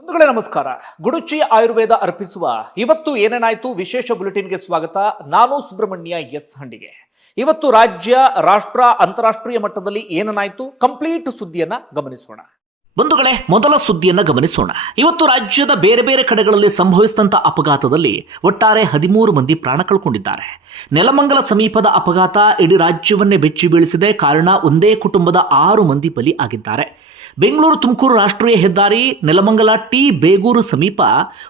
ಬಂಧುಗಳೇ, ನಮಸ್ಕಾರ. ಗುಡುಚಿ ಆಯುರ್ವೇದ ಅರ್ಪಿಸುವ ಇವತ್ತು ಏನೇನಾಯ್ತು? ವಿಶೇಷ ಬುಲೆಟಿನ್ಗೆ ಸ್ವಾಗತ. ನಾನು ಸುಬ್ರಹ್ಮಣ್ಯ ಎಸ್ ಹಂಡಿಗೆ. ಇವತ್ತು ರಾಜ್ಯ, ರಾಷ್ಟ್ರ, ಅಂತಾರಾಷ್ಟ್ರೀಯ ಮಟ್ಟದಲ್ಲಿ ಏನೇನಾಯ್ತು? ಕಂಪ್ಲೀಟ್ ಸುದ್ದಿಯನ್ನ ಗಮನಿಸೋಣ. ಬಂಧುಗಳೇ, ಮೊದಲ ಸುದ್ದಿಯನ್ನ ಗಮನಿಸೋಣ. ಇವತ್ತು ರಾಜ್ಯದ ಬೇರೆ ಬೇರೆ ಕಡೆಗಳಲ್ಲಿ ಸಂಭವಿಸಿದಂಥ ಅಪಘಾತದಲ್ಲಿ ಒಟ್ಟಾರೆ ಹದಿಮೂರು ಮಂದಿ ಪ್ರಾಣ ಕಳ್ಕೊಂಡಿದ್ದಾರೆ. ನೆಲಮಂಗಲ ಸಮೀಪದ ಅಪಘಾತ ಇಡೀ ರಾಜ್ಯವನ್ನೇ ಬೆಚ್ಚಿ ಬೀಳಿಸಿದೆ. ಕಾರಣ, ಒಂದೇ ಕುಟುಂಬದ ಆರು ಮಂದಿ ಬಲಿ ಆಗಿದ್ದಾರೆ. ಬೆಂಗಳೂರು ತುಮಕೂರು ರಾಷ್ಟ್ರೀಯ ಹೆದ್ದಾರಿ ನೆಲಮಂಗಲ ಟಿ ಬೇಗೂರು ಸಮೀಪ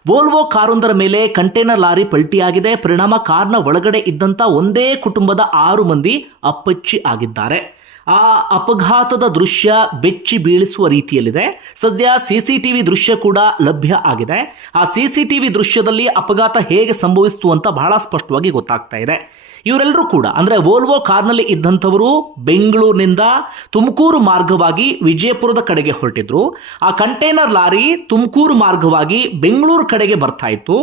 ವೋಲ್ವೋ ಕಾರೊಂದರ ಮೇಲೆ ಕಂಟೈನರ್ ಲಾರಿ ಪಲ್ಟಿಯಾಗಿದೆ. ಪರಿಣಾಮ ಕಾರ್ನ ಒಳಗಡೆ ಇದ್ದಂಥ ಒಂದೇ ಕುಟುಂಬದ ಆರು ಮಂದಿ ಅಪ್ಪಚ್ಚಿ ಆಗಿದ್ದಾರೆ. ಆ ಅಪಘಾತದ ದೃಶ್ಯ ಬೆಚ್ಚಿ ಬೀಳಿಸುವ ರೀತಿಯಲ್ಲಿದೆ. ಸದ್ಯ ಸಿಸಿಟಿವಿ ದೃಶ್ಯ ಕೂಡ ಲಭ್ಯ ಆಗಿದೆ. ಆ ಸಿಸಿಟಿವಿ ದೃಶ್ಯದಲ್ಲಿ ಅಪಘಾತ ಹೇಗೆ ಸಂಭವಿಸಿತು ಅಂತ ಬಹಳ ಸ್ಪಷ್ಟವಾಗಿ ಗೊತ್ತಾಗ್ತಾ ಇದೆ. ಇವರೆಲ್ಲರೂ ಕೂಡ, ಅಂದರೆ ವೋಲ್ವೋ ಕಾರ್ನಲ್ಲಿ ಇದ್ದಂಥವರು ಬೆಂಗಳೂರಿನಿಂದ ತುಮಕೂರು ಮಾರ್ಗವಾಗಿ ವಿಜಯಪುರದ ಕಡೆಗೆ ಹೊರಟಿದ್ರು. ಆ ಕಂಟೈನರ್ ಲಾರಿ ತುಮಕೂರು ಮಾರ್ಗವಾಗಿ ಬೆಂಗಳೂರು ಕಡೆಗೆ ಬರ್ತಾ ಇತ್ತು.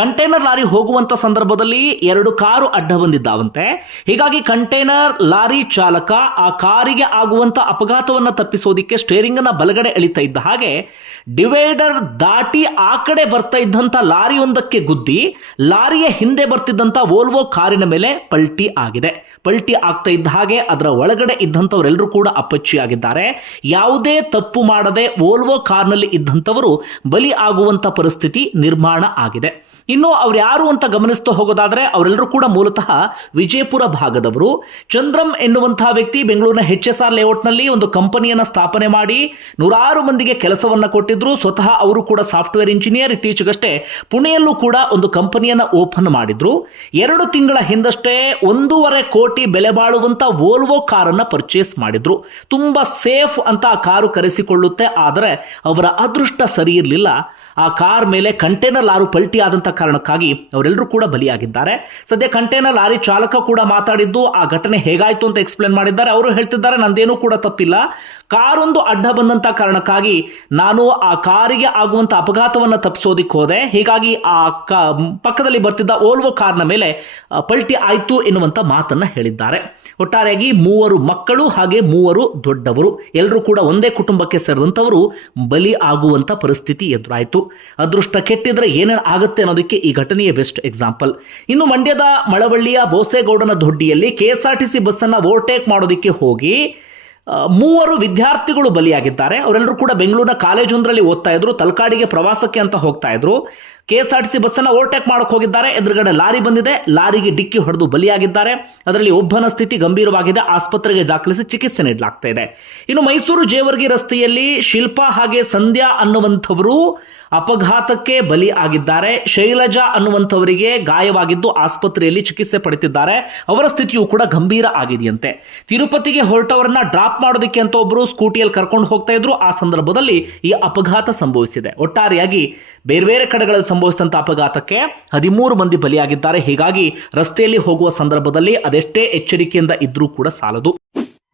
ಕಂಟೈನರ್ ಲಾರಿ ಹೋಗುವಂತ ಸಂದರ್ಭದಲ್ಲಿ ಎರಡು ಕಾರು ಅಡ್ಡ ಬಂದಿದ್ದಾವಂತೆ. ಹೀಗಾಗಿ ಕಂಟೈನರ್ ಲಾರಿ ಚಾಲಕ ಆ ಕಾರಿಗೆ ಆಗುವಂತ ಅಪಘಾತವನ್ನು ತಪ್ಪಿಸೋದಿಕ್ಕೆ ಸ್ಟೇರಿಂಗ್ ಅನ್ನ ಬಲಗಡೆ ಎಳಿತಾ ಇದ್ದ ಹಾಗೆ ಡಿವೈಡರ್ ದಾಟಿ ಆ ಕಡೆ ಬರ್ತಾ ಇದ್ದಂಥ ಲಾರಿಯೊಂದಕ್ಕೆ ಗುದ್ದಿ, ಲಾರಿಯ ಹಿಂದೆ ಬರ್ತಿದ್ದಂಥ ವೋಲ್ವೋ ಕಾರಿನ ಮೇಲೆ ಪಲ್ಟಿ ಆಗಿದೆ. ಪಲ್ಟಿ ಆಗ್ತಾ ಇದ್ದ ಹಾಗೆ ಅದರ ಒಳಗಡೆ ಇದ್ದಂಥವರೆಲ್ಲರೂ ಕೂಡ ಅಪ್ಪಚ್ಚಿ ಆಗಿದ್ದಾರೆ ಯಾವುದೇ ತಪ್ಪು ಮಾಡದೆ ವೋಲ್ವೋ ಕಾರ್ನಲ್ಲಿ ಇದ್ದಂಥವರು ಬಲಿ ಆಗುವಂಥ ಪರಿಸ್ಥಿತಿ ನಿರ್ಮಾಣ ಆಗಿದೆ. ಇನ್ನು ಅವ್ರು ಯಾರು ಅಂತ ಗಮನಿಸ್ತಾ ಹೋಗೋದಾದ್ರೆ ಅವರೆಲ್ಲರೂ ಕೂಡ ಮೂಲತಃ ವಿಜಯಪುರ ಭಾಗದವರು. ಚಂದ್ರಂ ಎನ್ನುವಂತಹ ವ್ಯಕ್ತಿ ಬೆಂಗಳೂರಿನ ಹೆಚ್ ಎಸ್ ಆರ್ ಲೇಔಟ್ನಲ್ಲಿ ಒಂದು ಕಂಪನಿಯನ್ನ ಸ್ಥಾಪನೆ ಮಾಡಿ ನೂರಾರು ಮಂದಿಗೆ ಕೆಲಸವನ್ನ ಕೊಟ್ಟಿದ್ರು. ಸ್ವತಃ ಅವರು ಕೂಡ ಸಾಫ್ಟ್ವೇರ್ ಇಂಜಿನಿಯರ್. ಇತ್ತೀಚೆಗಷ್ಟೇ ಪುಣೆಯಲ್ಲೂ ಕೂಡ ಒಂದು ಕಂಪನಿಯನ್ನ ಓಪನ್ ಮಾಡಿದ್ರು. ಎರಡು ತಿಂಗಳ ಹಿಂದಷ್ಟೇ ಒಂದೂವರೆ ಕೋಟಿ ಬೆಲೆ ಬಾಳುವಂತ ವೋಲ್ವೋ ಕಾರನ್ನ ಪರ್ಚೇಸ್ ಮಾಡಿದ್ರು. ತುಂಬಾ ಸೇಫ್ ಅಂತ ಆ ಕಾರು ಕರೆಸಿಕೊಳ್ಳುತ್ತೆ, ಆದರೆ ಅವರ ಅದೃಷ್ಟ ಸರಿ ಇರಲಿಲ್ಲ. ಆ ಕಾರ್ ಮೇಲೆ ಕಂಟೈನರ್ ಲಾರು ಪಲ್ಟಿ ಆದಂತ ಕಾರಣಕ್ಕಾಗಿ ಅವರೆಲ್ಲರೂ ಕೂಡ ಬಲಿಯಾಗಿದ್ದಾರೆ. ಸದ್ಯ ಕಂಟೈನರ್ ಲಾರಿ ಚಾಲಕ ಕೂಡ ಮಾತಾಡಿದ್ದು, ಆ ಘಟನೆ ಹೇಗಾಯ್ತು ಅಂತ ಎಕ್ಸ್ಪ್ಲೇನ್ ಮಾಡಿದ್ದಾರೆ. ಅವರು ಹೇಳ್ತಿದ್ದಾರೆ, ನಂದೇನೂ ಕೂಡ ತಪ್ಪಿಲ್ಲ. ಕಾರೊಂದು ಅಡ್ಡ ಬಂದಂತ ಕಾರಣಕ್ಕಾಗಿ ನಾನು ಆ ಕಾರಿಗೆ ಆಗುವಂತ ಅಪಘಾತವನ್ನು ತಪ್ಪಿಸೋದಿಕ್ಕೆ ಹೋದೆ. ಹೀಗಾಗಿ ಆ ಪಕ್ಕದಲ್ಲಿ ಬರ್ತಿದ್ದ ಓಲ್ವೋ ಕಾರ್ನ ಮೇಲೆ ಪಲ್ಟಿ ಆಯ್ತು ಎನ್ನುವಂತ ಮಾತನ್ನು ಹೇಳಿದ್ದಾರೆ. ಒಟ್ಟಾರೆಯಾಗಿ ಮೂವರು ಮಕ್ಕಳು ಹಾಗೆ ಮೂವರು ದೊಡ್ಡವರು ಎಲ್ಲರೂ ಕೂಡ ಒಂದೇ ಕುಟುಂಬಕ್ಕೆ ಸೇರಿದಂಥವರು ಬಲಿ ಆಗುವಂಥ ಪರಿಸ್ಥಿತಿ ಎದುರಾಯಿತು. ಅದೃಷ್ಟ ಕೆಟ್ಟಿದ್ರೆ ಏನೇನು ಆಗುತ್ತೆ ಅನ್ನೋದಕ್ಕೆ ಈ ಘಟನೆಯ ಬೆಸ್ಟ್ ಎಕ್ಸಾಂಪಲ್. ಇನ್ನು ಮಂಡ್ಯದ ಮಳವಳ್ಳಿಯ ಬೋಸೇಗೌಡನ ದೊಡ್ಡಿಯಲ್ಲಿ K S R T C ಬಸ್ಸನ್ನು ಓವರ್ಟೇಕ್ ಮಾಡೋದಕ್ಕೆ ಹೋಗಿ ಮೂವರು ವಿದ್ಯಾರ್ಥಿಗಳು ಬಲಿಯಾಗಿದ್ದಾರೆ. ಅವರೆಲ್ಲರೂ ಕೂಡ ಬೆಂಗಳೂರಿನ ಕಾಲೇಜೊಂದರಲ್ಲಿ ಓದ್ತಾ ಇದ್ರು, ತಲಕಾಡಿಗೆ ಪ್ರವಾಸಕ್ಕೆ ಅಂತ ಹೋಗ್ತಾ ಇದ್ರು. K S R T C ಬಸ್ಸನ್ನು ಓವರ್ಟೇಕ್ ಮಾಡಕ್ಕೆ ಹೋಗಿದ್ದಾರೆ. ಎದುರುಗಡೆ ಲಾರಿ ಬಂದಿದೆ. ಲಾರಿಗೆ ಡಿಕ್ಕಿ ಹೊಡೆದು ಬಲಿಯಾಗಿದ್ದಾರೆ. ಅದರಲ್ಲಿ ಒಬ್ಬನ ಸ್ಥಿತಿ ಗಂಭೀರವಾಗಿದೆ. ಆಸ್ಪತ್ರೆಗೆ ದಾಖಲಿಸಿ ಚಿಕಿತ್ಸೆ ನೀಡಲಾಗ್ತಾ ಇದೆ. ಇನ್ನು ಮೈಸೂರು ಜೇವರ್ಗಿ ರಸ್ತೆಯಲ್ಲಿ ಶಿಲ್ಪಾ ಹಾಗೆ ಸಂಧ್ಯಾ ಅನ್ನುವಂಥವರು ಅಪಘಾತಕ್ಕೆ ಬಲಿ ಆಗಿದ್ದಾರೆ ಶೈಲಜಾ ಅನ್ನುವಂಥವರಿಗೆ ಗಾಯವಾಗಿದ್ದು ಆಸ್ಪತ್ರೆಯಲ್ಲಿ ಚಿಕಿತ್ಸೆ ಪಡೆದಿದ್ದಾರೆ. ಅವರ ಸ್ಥಿತಿಯು ಕೂಡ ಗಂಭೀರ ಆಗಿದೆಯಂತೆ. ತಿರುಪತಿಗೆ ಹೊರಟವರನ್ನ ಡ್ರಾಪ್ ಮಾಡೋದಕ್ಕೆ ಅಂತ ಒಬ್ಬರು ಸ್ಕೂಟಿಯಲ್ಲಿ ಕರ್ಕೊಂಡು ಹೋಗ್ತಾ ಇದ್ರು. ಆ ಸಂದರ್ಭದಲ್ಲಿ ಈ ಅಪಘಾತ ಸಂಭವಿಸಿದೆ. ಒಟ್ಟಾರೆಯಾಗಿ ಬೇರೆ ಬೇರೆ ಕಡೆಗಳಲ್ಲಿ ಸಂಭವಿಸಿದಂಥ ಅಪಘಾತಕ್ಕೆ ಹದಿಮೂರು ಮಂದಿ ಬಲಿಯಾಗಿದ್ದಾರೆ. ಹೀಗಾಗಿ ರಸ್ತೆಯಲ್ಲಿ ಹೋಗುವ ಸಂದರ್ಭದಲ್ಲಿ ಅದೆಷ್ಟೇ ಎಚ್ಚರಿಕೆಯಿಂದ ಇದ್ರೂ ಕೂಡ ಸಾಲದು.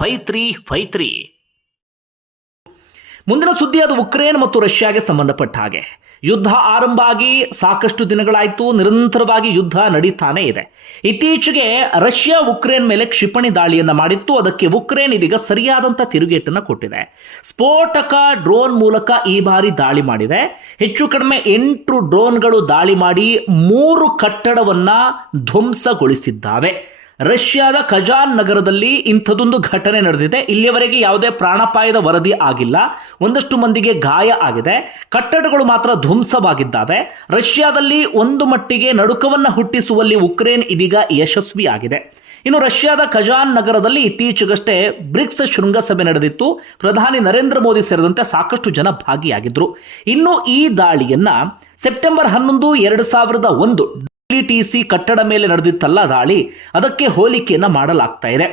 five three five three ಮುಂದಿನ ಸುದ್ದಿ ಅದು ಉಕ್ರೇನ್ ಮತ್ತು ರಷ್ಯಾಗೆ ಸಂಬಂಧಪಟ್ಟ ಹಾಗೆ. ಯುದ್ಧ ಆರಂಭ ಆಗಿ ಸಾಕಷ್ಟು ದಿನಗಳಾಯಿತು, ನಿರಂತರವಾಗಿ ಯುದ್ಧ ನಡೀತಾನೇ ಇದೆ. ಇತ್ತೀಚೆಗೆ ರಷ್ಯಾ ಉಕ್ರೇನ್ ಮೇಲೆ ಕ್ಷಿಪಣಿ ದಾಳಿಯನ್ನು ಮಾಡಿತ್ತು, ಅದಕ್ಕೆ ಉಕ್ರೇನ್ ಇದೀಗ ಸರಿಯಾದಂಥ ತಿರುಗೇಟನ್ನು ಕೊಟ್ಟಿದೆ. ಸ್ಫೋಟಕ ಡ್ರೋನ್ ಮೂಲಕ ಈ ಬಾರಿ ದಾಳಿ ಮಾಡಿದೆ. ಹೆಚ್ಚು ಕಡಿಮೆ ಎಂಟು ಡ್ರೋನ್ಗಳು ದಾಳಿ ಮಾಡಿ ಮೂರು ಕಟ್ಟಡವನ್ನು ಧ್ವಂಸಗೊಳಿಸಿದ್ದಾವೆ. ರಷ್ಯಾದ ಕಜಾನ್ ನಗರದಲ್ಲಿ ಇಂಥದೊಂದು ಘಟನೆ ನಡೆದಿದೆ. ಇಲ್ಲಿಯವರೆಗೆ ಯಾವುದೇ ಪ್ರಾಣಾಪಾಯದ ವರದಿ ಆಗಿಲ್ಲ. ಒಂದಷ್ಟು ಮಂದಿಗೆ ಗಾಯ ಆಗಿದೆ. ಕಟ್ಟಡಗಳು ಮಾತ್ರ ಧ್ವಂಸವಾಗಿದ್ದಾವೆ. ರಷ್ಯಾದಲ್ಲಿ ಒಂದು ಮಟ್ಟಿಗೆ ನಡುಕವನ್ನು ಹುಟ್ಟಿಸುವಲ್ಲಿ ಉಕ್ರೇನ್ ಇದೀಗ ಯಶಸ್ವಿಯಾಗಿದೆ. ಇನ್ನು ರಷ್ಯಾದ ಕಜಾನ್ ನಗರದಲ್ಲಿ ಇತ್ತೀಚೆಗಷ್ಟೇ ಬ್ರಿಕ್ಸ್ ಶೃಂಗಸಭೆ ನಡೆದಿತ್ತು. ಪ್ರಧಾನಿ ನರೇಂದ್ರ ಮೋದಿ ಸೇರಿದಂತೆ ಸಾಕಷ್ಟು ಜನ ಭಾಗಿಯಾಗಿದ್ದರು ಇನ್ನು ಈ ದಾಳಿಯನ್ನ ಸೆಪ್ಟೆಂಬರ್ ಹನ್ನೊಂದು, ಎರಡು ಸಾವಿರದ ಒಂದು ಟಿ ಸಿ ಕಟ್ಟಡ ಮೇಲೆ ನಡೆದಿತ್ತಲ್ಲ ದಾಳಿ ಅದಕ್ಕೆ ಹೋಲಿಕೆಯನ್ನು ಮಾಡಲಾಗ್ತಾ ಇದೆ.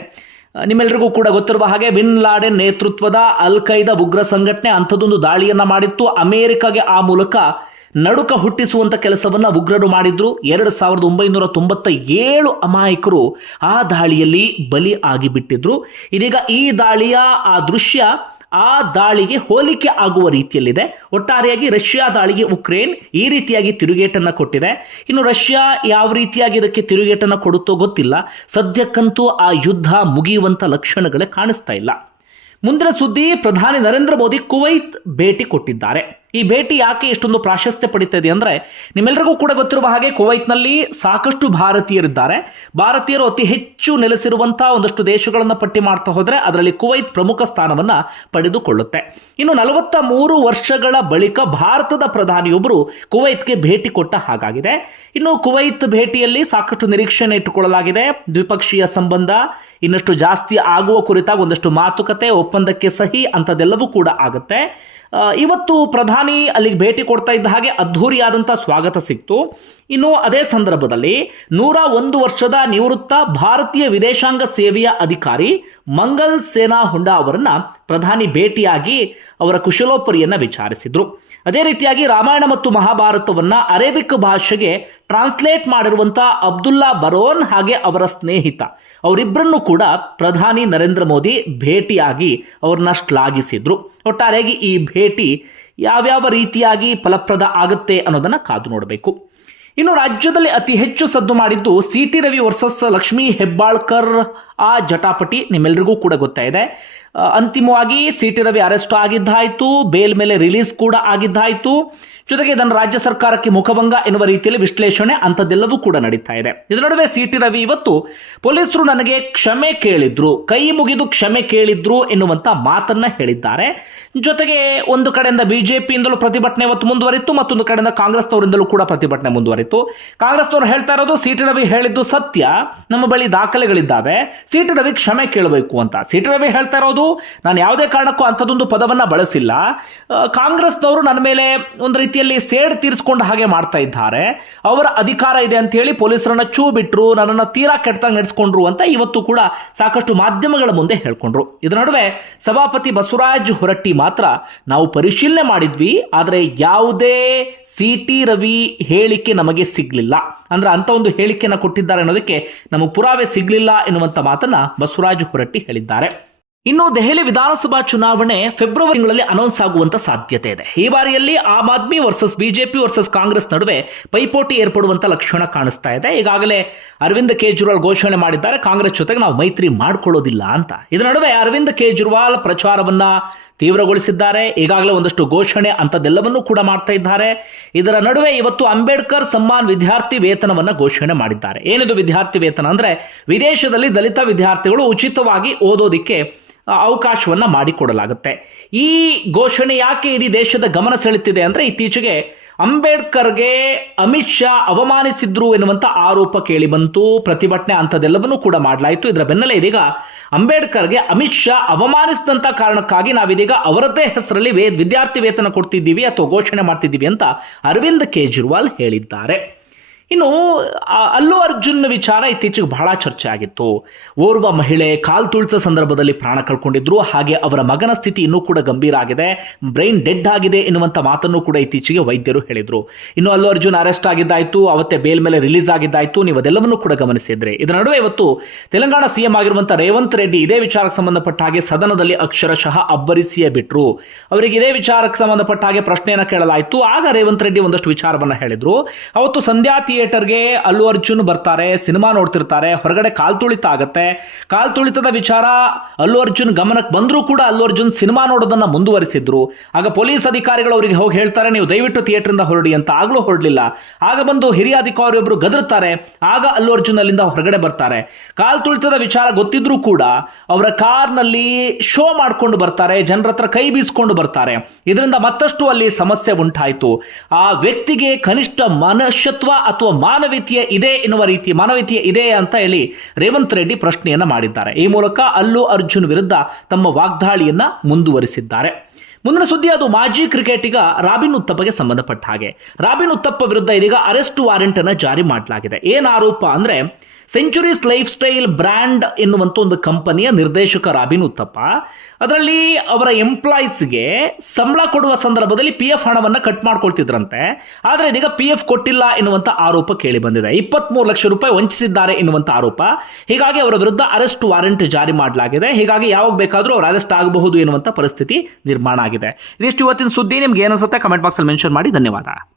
ನಿಮ್ಮೆಲ್ಲರಿಗೂ ಕೂಡ ಗೊತ್ತಿರುವ ಹಾಗೆ ಬಿನ್ ಲಾಡೆನ್ ನೇತೃತ್ವದ ಅಲ್ ಉಗ್ರ ಸಂಘಟನೆ ಅಂಥದ್ದೊಂದು ದಾಳಿಯನ್ನ ಮಾಡಿತ್ತು. ಅಮೆರಿಕಾಗೆ ಆ ಮೂಲಕ ನಡುಕ ಹುಟ್ಟಿಸುವಂತ ಕೆಲಸವನ್ನ ಉಗ್ರರು ಮಾಡಿದ್ರು. ಎರಡು ಸಾವಿರದ ಒಂಬೈನೂರ ತೊಂಬತ್ತ ಏಳು ಅಮಾಯಕರು ಆ ದಾಳಿಯಲ್ಲಿ ಬಲಿ ಆಗಿಬಿಟ್ಟಿದ್ರು. ಇದೀಗ ಈ ದಾಳಿಯ ಆ ದೃಶ್ಯ ಆ ದಾಳಿಗೆ ಹೋಲಿಕೆ ಆಗುವ ರೀತಿಯಲ್ಲಿದೆ. ಒಟ್ಟಾರೆಯಾಗಿ ರಷ್ಯಾ ದಾಳಿಗೆ ಉಕ್ರೇನ್ ಈ ರೀತಿಯಾಗಿ ತಿರುಗೇಟನ್ನು ಕೊಟ್ಟಿದೆ. ಇನ್ನು ರಷ್ಯಾ ಯಾವ ರೀತಿಯಾಗಿ ಇದಕ್ಕೆ ತಿರುಗೇಟನ್ನು ಕೊಡುತ್ತೋ ಗೊತ್ತಿಲ್ಲ. ಸದ್ಯಕ್ಕಂತೂ ಆ ಯುದ್ಧ ಮುಗಿಯುವಂಥ ಲಕ್ಷಣಗಳೇ ಕಾಣಿಸ್ತಾ ಇಲ್ಲ. ಮುಂದಿನ ಸುದ್ದಿ ಪ್ರಧಾನಿ ನರೇಂದ್ರ ಮೋದಿ ಕುವೈತ್ ಭೇಟಿ ಕೊಟ್ಟಿದ್ದಾರೆ. ಈ ಭೇಟಿ ಯಾಕೆ ಇಷ್ಟೊಂದು ಪ್ರಾಶಸ್ತ್ಯ ಪಡಿತಾ ಇದೆ ಅಂದರೆ ನಿಮ್ಮೆಲ್ಲರಿಗೂ ಕೂಡ ಗೊತ್ತಿರುವ ಹಾಗೆ ಕುವೈತ್ನಲ್ಲಿ ಸಾಕಷ್ಟು ಭಾರತೀಯರಿದ್ದಾರೆ. ಭಾರತೀಯರು ಅತಿ ಹೆಚ್ಚು ನೆಲೆಸಿರುವಂಥ ಒಂದಷ್ಟು ದೇಶಗಳನ್ನು ಪಟ್ಟಿ ಮಾಡ್ತಾ ಹೋದರೆ ಅದರಲ್ಲಿ ಕುವೈತ್ ಪ್ರಮುಖ ಸ್ಥಾನವನ್ನ ಪಡೆದುಕೊಳ್ಳುತ್ತೆ. ಇನ್ನು ನಲವತ್ತ ಮೂರು ವರ್ಷಗಳ ಬಳಿಕ ಭಾರತದ ಪ್ರಧಾನಿಯೊಬ್ಬರು ಕುವೈತ್ಗೆ ಭೇಟಿ ಕೊಟ್ಟ ಹಾಗಾಗಿದೆ. ಇನ್ನು ಕುವೈತ್ ಭೇಟಿಯಲ್ಲಿ ಸಾಕಷ್ಟು ನಿರೀಕ್ಷೆಯನ್ನು ಇಟ್ಟುಕೊಳ್ಳಲಾಗಿದೆ. ದ್ವಿಪಕ್ಷೀಯ ಸಂಬಂಧ ಇನ್ನಷ್ಟು ಜಾಸ್ತಿ ಆಗುವ ಕುರಿತಾಗಿ ಒಂದಷ್ಟು ಮಾತುಕತೆ ಒಪ್ಪಂದಕ್ಕೆ ಸಹಿ ಅಂಥದ್ದೆಲ್ಲವೂ ಕೂಡ ಆಗುತ್ತೆ. ಇವತ್ತು ಪ್ರಧಾನಿ ಅಲ್ಲಿಗೆ ಭೇಟಿ ಕೊಡ್ತಾ ಇದ್ದ ಹಾಗೆ ಅದ್ಧೂರಿಯಾದಂಥ ಸ್ವಾಗತ ಸಿಕ್ತು. ಇನ್ನು ಅದೇ ಸಂದರ್ಭದಲ್ಲಿ ನೂರ ಒಂದು ವರ್ಷದ ನಿವೃತ್ತ ಭಾರತೀಯ ವಿದೇಶಾಂಗ ಸೇವೆಯ ಅಧಿಕಾರಿ ಮಂಗಲ್ ಸೇನಾ ಹುಂಡಾ ಅವರನ್ನು ಪ್ರಧಾನಿ ಭೇಟಿಯಾಗಿ ಅವರ ಕುಶಲೋಪರಿಯನ್ನ ವಿಚಾರಿಸಿದರು. ಅದೇ ರೀತಿಯಾಗಿ ರಾಮಾಯಣ ಮತ್ತು ಮಹಾಭಾರತವನ್ನು ಅರೇಬಿಕ್ ಭಾಷೆಗೆ ಟ್ರಾನ್ಸ್ಲೇಟ್ ಮಾಡಿರುವಂಥ ಅಬ್ದುಲ್ಲಾ ಬರೋನ್ ಹಾಗೆ ಅವರ ಸ್ನೇಹಿತ. ಅವರಿಬ್ಬರನ್ನು ಕೂಡ ಪ್ರಧಾನಿ ನರೇಂದ್ರ ಮೋದಿ ಭೇಟಿಯಾಗಿ ಅವ್ರನ್ನ ಶ್ಲಾಘಿಸಿದ್ರು. ಒಟ್ಟಾರೆಯಾಗಿ ಈ ಭೇಟಿ ಯಾವ್ಯಾವ ರೀತಿಯಾಗಿ ಫಲಪ್ರದ ಆಗುತ್ತೆ ಅನ್ನೋದನ್ನ ಕಾದು ನೋಡಬೇಕು. ಇನ್ನು ರಾಜ್ಯದಲ್ಲಿ ಅತಿ ಹೆಚ್ಚು ಸದ್ದು ಮಾಡಿದ್ದು C T Ravi versus Lakshmi Hebbalkar ಆ ಜಟಾಪಟಿ ನಿಮ್ಮೆಲ್ರಿಗೂ ಕೂಡ ಗೊತ್ತಾಯಿದೆ ಅಂತಿಮವಾಗಿ ಸಿ ಟಿ ರವಿ ಅರೆಸ್ಟ್ ಆಗಿದ್ದಾಯಿತು, ಬೇಲ್ ಮೇಲೆ ರಿಲೀಸ್ ಕೂಡ ಆಗಿದ್ದಾಯಿತು. ಜೊತೆಗೆ ಇದನ್ನು ರಾಜ್ಯ ಸರ್ಕಾರಕ್ಕೆ ಮುಖಭಂಗ ಎನ್ನುವ ರೀತಿಯಲ್ಲಿ ವಿಶ್ಲೇಷಣೆ ಅಂಥದ್ದೆಲ್ಲವೂ ಕೂಡ ನಡೀತಾ ಇದೆ. ಇದರ ನಡುವೆ ಸಿ ಟಿ ರವಿ ಇವತ್ತು ಪೊಲೀಸರು ನನಗೆ ಕ್ಷಮೆ ಕೇಳಿದ್ರು, ಕೈ ಮುಗಿದು ಕ್ಷಮೆ ಕೇಳಿದ್ರು ಎನ್ನುವಂಥ ಮಾತನ್ನ ಹೇಳಿದ್ದಾರೆ. ಜೊತೆಗೆ ಒಂದು ಕಡೆಯಿಂದ ಬಿಜೆಪಿಯಿಂದಲೂ ಪ್ರತಿಭಟನೆ ಇವತ್ತು ಮುಂದುವರಿತು, ಮತ್ತೊಂದು ಕಡೆಯಿಂದ ಕಾಂಗ್ರೆಸ್ನವರಿಂದಲೂ ಕೂಡ ಪ್ರತಿಭಟನೆ ಮುಂದುವರಿತು. ಕಾಂಗ್ರೆಸ್ನವರು ಹೇಳ್ತಾ ಇರೋದು ಸಿ ಟಿ ರವಿ ಹೇಳಿದ್ದು ಸತ್ಯ, ನಮ್ಮ ಬಳಿ ದಾಖಲೆಗಳಿದ್ದಾವೆ. ಸಿ ಟಿ ರವಿ ಕ್ಷಮೆ ಕೇಳಬೇಕು ಅಂತ. ಸಿ ಟಿ ರವಿ ಹೇಳ್ತಾ ಇರೋದು, ನಾನು ಯಾವುದೇ ಕಾರಣಕ್ಕೂ ಅಂಥದ್ದೊಂದು ಪದವನ್ನು ಬಳಸಿಲ್ಲ. ಕಾಂಗ್ರೆಸ್ನವರು ನನ್ನ ಮೇಲೆ ಒಂದು ರೀತಿಯಲ್ಲಿ ಸೇಡ್ ತೀರಿಸ್ಕೊಂಡ ಹಾಗೆ ಮಾಡ್ತಾ ಇದ್ದಾರೆ. ಅವರ ಅಧಿಕಾರ ಇದೆ ಅಂತ ಹೇಳಿ ಪೊಲೀಸರನ್ನ ಚೂ ಬಿಟ್ಟರು ನನ್ನನ್ನು ತೀರಾ ಕೆಟ್ಟದಾಗ ನಡೆಸ್ಕೊಂಡ್ರು ಅಂತ ಇವತ್ತು ಕೂಡ ಸಾಕಷ್ಟು ಮಾಧ್ಯಮಗಳ ಮುಂದೆ ಹೇಳ್ಕೊಂಡ್ರು. ಇದರ ನಡುವೆ ಸಭಾಪತಿ ಬಸವರಾಜ್ ಹೊರಟ್ಟಿ ಮಾತ್ರ ನಾವು ಪರಿಶೀಲನೆ ಮಾಡಿದ್ವಿ, ಆದರೆ ಯಾವುದೇ ಸಿ ಟಿ ರವಿ ಹೇಳಿಕೆ ನಮಗೆ ಸಿಗ್ಲಿಲ್ಲ. ಅಂದ್ರೆ ಅಂತ ಒಂದು ಹೇಳಿಕೆಯನ್ನು ಕೊಟ್ಟಿದ್ದಾರೆ ಅನ್ನೋದಕ್ಕೆ ನಮಗೆ ಪುರಾವೆ ಸಿಗ್ಲಿಲ್ಲ ಎನ್ನುವಂತ ಮಾತನ್ನ ಬಸವರಾಜ ಹೊರಟ್ಟಿ ಹೇಳಿದ್ದಾರೆ. ಇನ್ನು ದೆಹಲಿ ವಿಧಾನಸಭಾ ಚುನಾವಣೆ ಫೆಬ್ರವರಿ ತಿಂಗಳಲ್ಲಿ ಅನೌನ್ಸ್ ಆಗುವಂತ ಸಾಧ್ಯತೆ ಇದೆ. ಈ ಬಾರಿಯಲ್ಲಿ Aam Aadmi versus BJP versus Congress ನಡುವೆ ಪೈಪೋಟಿ ಏರ್ಪಡುವಂತ ಲಕ್ಷಣ ಕಾಣಿಸ್ತಾ ಇದೆ. ಈಗಾಗಲೇ ಅರವಿಂದ್ ಕೇಜ್ರಿವಾಲ್ ಘೋಷಣೆ ಮಾಡಿದ್ದಾರೆ. ಕಾಂಗ್ರೆಸ್ ಜೊತೆಗೆ ನಾವು ಮೈತ್ರಿ ಮಾಡಿಕೊಳ್ಳೋದಿಲ್ಲ ಅಂತ. ಇದರ ನಡುವೆ ಅರವಿಂದ್ ಕೇಜ್ರಿವಾಲ್ ಪ್ರಚಾರವನ್ನ ತೀವ್ರಗೊಳಿಸಿದ್ದಾರೆ. ಈಗಾಗಲೇ ಒಂದಷ್ಟು ಘೋಷಣೆ ಅಂಥದ್ದೆಲ್ಲವನ್ನೂ ಕೂಡ ಮಾಡ್ತಾ ಇದ್ದಾರೆ. ಇದರ ನಡುವೆ ಇವತ್ತು ಅಂಬೇಡ್ಕರ್ ಸಮ್ಮಾನ್ ವಿದ್ಯಾರ್ಥಿ ವೇತನವನ್ನ ಘೋಷಣೆ ಮಾಡಿದ್ದಾರೆ. ಏನಿದು ವಿದ್ಯಾರ್ಥಿ ವೇತನ ಅಂದ್ರೆ ವಿದೇಶದಲ್ಲಿ ದಲಿತ ವಿದ್ಯಾರ್ಥಿಗಳು ಉಚಿತವಾಗಿ ಓದೋದಿಕ್ಕೆ ಅವಕಾಶವನ್ನ ಮಾಡಿಕೊಡಲಾಗುತ್ತೆ. ಈ ಘೋಷಣೆ ಯಾಕೆ ಇಡೀ ದೇಶದ ಗಮನ ಸೆಳೆತಿದೆ ಅಂದರೆ ಇತ್ತೀಚೆಗೆ ಅಂಬೇಡ್ಕರ್ಗೆ ಅಮಿತ್ ಶಾ ಅವಮಾನಿಸಿದ್ರು ಎನ್ನುವಂಥ ಆರೋಪ ಕೇಳಿ ಬಂತು. ಪ್ರತಿಭಟನೆ ಅಂಥದ್ದೆಲ್ಲವನ್ನೂ ಕೂಡ ಮಾಡಲಾಯಿತು. ಇದರ ಬೆನ್ನಲ್ಲೇ ಇದೀಗ ಅಂಬೇಡ್ಕರ್ಗೆ ಅಮಿತ್ ಶಾ ಅವಮಾನಿಸಿದಂಥ ಕಾರಣಕ್ಕಾಗಿ ನಾವಿದೀಗ ಅವರದ್ದೇ ಹೆಸರಲ್ಲಿ ವೇ ವಿದ್ಯಾರ್ಥಿ ವೇತನ ಕೊಡ್ತಿದ್ದೀವಿ ಅಥವಾ ಘೋಷಣೆ ಮಾಡ್ತಿದ್ದೀವಿ ಅಂತ ಅರವಿಂದ್ ಕೇಜ್ರಿವಾಲ್ ಹೇಳಿದ್ದಾರೆ. ಇನ್ನು ಅಲ್ಲೂ ಅರ್ಜುನ್ ವಿಚಾರ ಇತ್ತೀಚೆಗೆ ಬಹಳ ಚರ್ಚೆ ಆಗಿತ್ತು. ಓರ್ವ ಮಹಿಳೆ ಕಾಲ್ ತುಳಿತ ಸಂದರ್ಭದಲ್ಲಿ ಪ್ರಾಣ ಕಳ್ಕೊಂಡಿದ್ರು, ಹಾಗೆ ಅವರ ಮಗನ ಸ್ಥಿತಿ ಇನ್ನೂ ಕೂಡ ಗಂಭೀರ ಆಗಿದೆ, ಬ್ರೈನ್ ಡೆಡ್ ಆಗಿದೆ ಎನ್ನುವಂಥ ಮಾತನ್ನು ಕೂಡ ಇತ್ತೀಚೆಗೆ ವೈದ್ಯರು ಹೇಳಿದರು. ಇನ್ನು ಅಲ್ಲು ಅರ್ಜುನ್ ಅರೆಸ್ಟ್ ಆಗಿದ್ದಾಯಿತು, ಅವತ್ತೇ ಬೇಲ್ ಮೇಲೆ ರಿಲೀಸ್ ಆಗಿದ್ದಾಯಿತು, ನೀವು ಅದೆಲ್ಲವನ್ನೂ ಕೂಡ ಗಮನಿಸಿದ್ರೆ. ಇದರ ನಡುವೆ ಇವತ್ತು ತೆಲಂಗಾಣ ಸಿಎಂ ಆಗಿರುವಂಥ ರೇವಂತ್ ರೆಡ್ಡಿ ಇದೇ ವಿಚಾರಕ್ಕೆ ಸಂಬಂಧಪಟ್ಟ ಹಾಗೆ ಸದನದಲ್ಲಿ ಅಕ್ಷರಶಃ ಅಬ್ಬರಿಸಿಯೇ ಬಿಟ್ಟರು ಅವರಿಗೆ ಇದೇ ವಿಚಾರಕ್ಕೆ ಸಂಬಂಧಪಟ್ಟ ಹಾಗೆ ಪ್ರಶ್ನೆಯನ್ನು ಕೇಳಲಾಯಿತು, ಆಗ ರೇವಂತ್ ರೆಡ್ಡಿ ಒಂದಷ್ಟು ವಿಚಾರವನ್ನು ಹೇಳಿದರು. ಅವತ್ತು ಸಂಧ್ಯಾ ಥಿಯೇಟರ್ಗೆ ಅಲ್ಲು ಅರ್ಜುನ್ ಬರ್ತಾರೆ, ಸಿನಿಮಾ ನೋಡ್ತಿರ್ತಾರೆ, ಹೊರಗಡೆ ಕಾಲ್ ತುಳಿತ ಆಗುತ್ತೆ. ಕಾಲ್ ತುಳಿತದ ವಿಚಾರ, ಅಲ್ಲು ಅರ್ಜುನ್ ಗಮನಕ್ಕೆ ಬಂದರೂ ಕೂಡ ಅಲ್ಲು ಅರ್ಜುನ್ ಸಿನಿಮಾ ನೋಡೋದನ್ನ ಮುಂದುವರಿಸಿದ್ರು. ಆಗ ಪೊಲೀಸ್ ಅಧಿಕಾರಿಗಳು ಅವರಿಗೆ ಹೋಗಿ ಹೇಳ್ತಾರೆ, ನೀವು ದಯವಿಟ್ಟು ಥಿಯೇಟರ್ನಿಂದ ಹೊರಡಿ ಅಂತ. ಆಗಲೂ ಹೊರಡಲಿಲ್ಲ. ಆಗ ಬಂದು ಹಿರಿಯ ಅಧಿಕಾರಿಯೊಬ್ಬರು ಗದರುತ್ತಾರೆ ಆಗ ಅಲ್ಲು ಅರ್ಜುನ್ ಅಲ್ಲಿಂದ ಹೊರಗಡೆ ಬರ್ತಾರೆ. ಕಾಲ್ ತುಳಿತದ ವಿಚಾರ ಗೊತ್ತಿದ್ರೂ ಕೂಡ ಅವರ ಕಾರ್ನಲ್ಲಿ ಶೋ ಮಾಡ್ಕೊಂಡು ಬರ್ತಾರೆ, ಜನರ ಹತ್ರ ಕೈ ಬೀಸ್ಕೊಂಡು ಬರ್ತಾರೆ. ಇದರಿಂದ ಮತ್ತಷ್ಟು ಅಲ್ಲಿ ಸಮಸ್ಯೆ ಉಂಟಾಯಿತು. ಆ ವ್ಯಕ್ತಿಗೆ ಕನಿಷ್ಠ ಮನುಷ್ಯತ್ವ ಅಥವಾ ಮಾನವೀಯತೆ ಇದೆ ಎನ್ನುವ ರೀತಿ ಮಾನವೀಯತೆ ಇದೆ ಅಂತ ಹೇಳಿ ರೇವಂತ್ ರೆಡ್ಡಿ ಪ್ರಶ್ನೆಯನ್ನು ಮಾಡಿದ್ದಾರೆ. ಈ ಮೂಲಕ ಅಲ್ಲು ಅರ್ಜುನ್ ವಿರುದ್ಧ ತಮ್ಮ ವಾಗ್ದಾಳಿಯನ್ನು ಮುಂದುವರಿಸಿದ್ದಾರೆ. ಮುಂದಿನ ಸುದ್ದಿ ಅದು ಮಾಜಿ ಕ್ರಿಕೆಟಿಗ ರಾಬಿನ್ ಉತ್ತಪ್ಪಗೆ ಸಂಬಂಧಪಟ್ಟ ಹಾಗೆ. ರಾಬಿನ್ ಉತ್ತಪ್ಪ ವಿರುದ್ಧ ಇದೀಗ ಅರೆಸ್ಟ್ ವಾರೆಂಟ್ ಅನ್ನು ಜಾರಿ ಮಾಡಲಾಗಿದೆ. ಏನ್ ಆರೋಪ ಅಂದ್ರೆ, ಸೆಂಚುರೀಸ್ ಲೈಫ್ ಸ್ಟೈಲ್ ಬ್ರ್ಯಾಂಡ್ ಎನ್ನುವಂಥ ಒಂದು ಕಂಪನಿಯ ನಿರ್ದೇಶಕ ರಾಬಿನ್ ಉತ್ತಪ್ಪ ಅದರಲ್ಲಿ ಅವರ ಎಂಪ್ಲಾಯೀಸ್ಗೆ ಸಂಬಳ ಕೊಡುವ ಸಂದರ್ಭದಲ್ಲಿ ಪಿ ಎಫ್ ಹಣವನ್ನು ಕಟ್ ಮಾಡ್ಕೊಳ್ತಿದ್ರಂತೆ. ಆದರೆ ಇದೀಗ ಪಿ ಎಫ್ ಕೊಟ್ಟಿಲ್ಲ ಎನ್ನುವಂಥ ಆರೋಪ ಕೇಳಿ ಬಂದಿದೆ. ಇಪ್ಪತ್ಮೂರು ಲಕ್ಷ ರೂಪಾಯಿ ವಂಚಿಸಿದ್ದಾರೆ ಎನ್ನುವಂಥ ಆರೋಪ. ಹೀಗಾಗಿ ಅವರ ವಿರುದ್ಧ ಅರೆಸ್ಟ್ ವಾರೆಂಟ್ ಜಾರಿ ಮಾಡಲಾಗಿದೆ. ಹೀಗಾಗಿ ಯಾವಾಗ ಬೇಕಾದರೂ ಅವರು ಅರೆಸ್ಟ್ ಆಗಬಹುದು ಎನ್ನುವಂಥ ಪರಿಸ್ಥಿತಿ ನಿರ್ಮಾಣ ಆಗಿದೆ. ಇದಿಷ್ಟು ಇವತ್ತಿನ ಸುದ್ದಿ. ನಿಮ್ಗೆ ಏನಿಸುತ್ತೆ ಕಮೆಂಟ್ ಬಾಕ್ಸಲ್ಲಿ ಮೆನ್ಷನ್ ಮಾಡಿ. ಧನ್ಯವಾದ.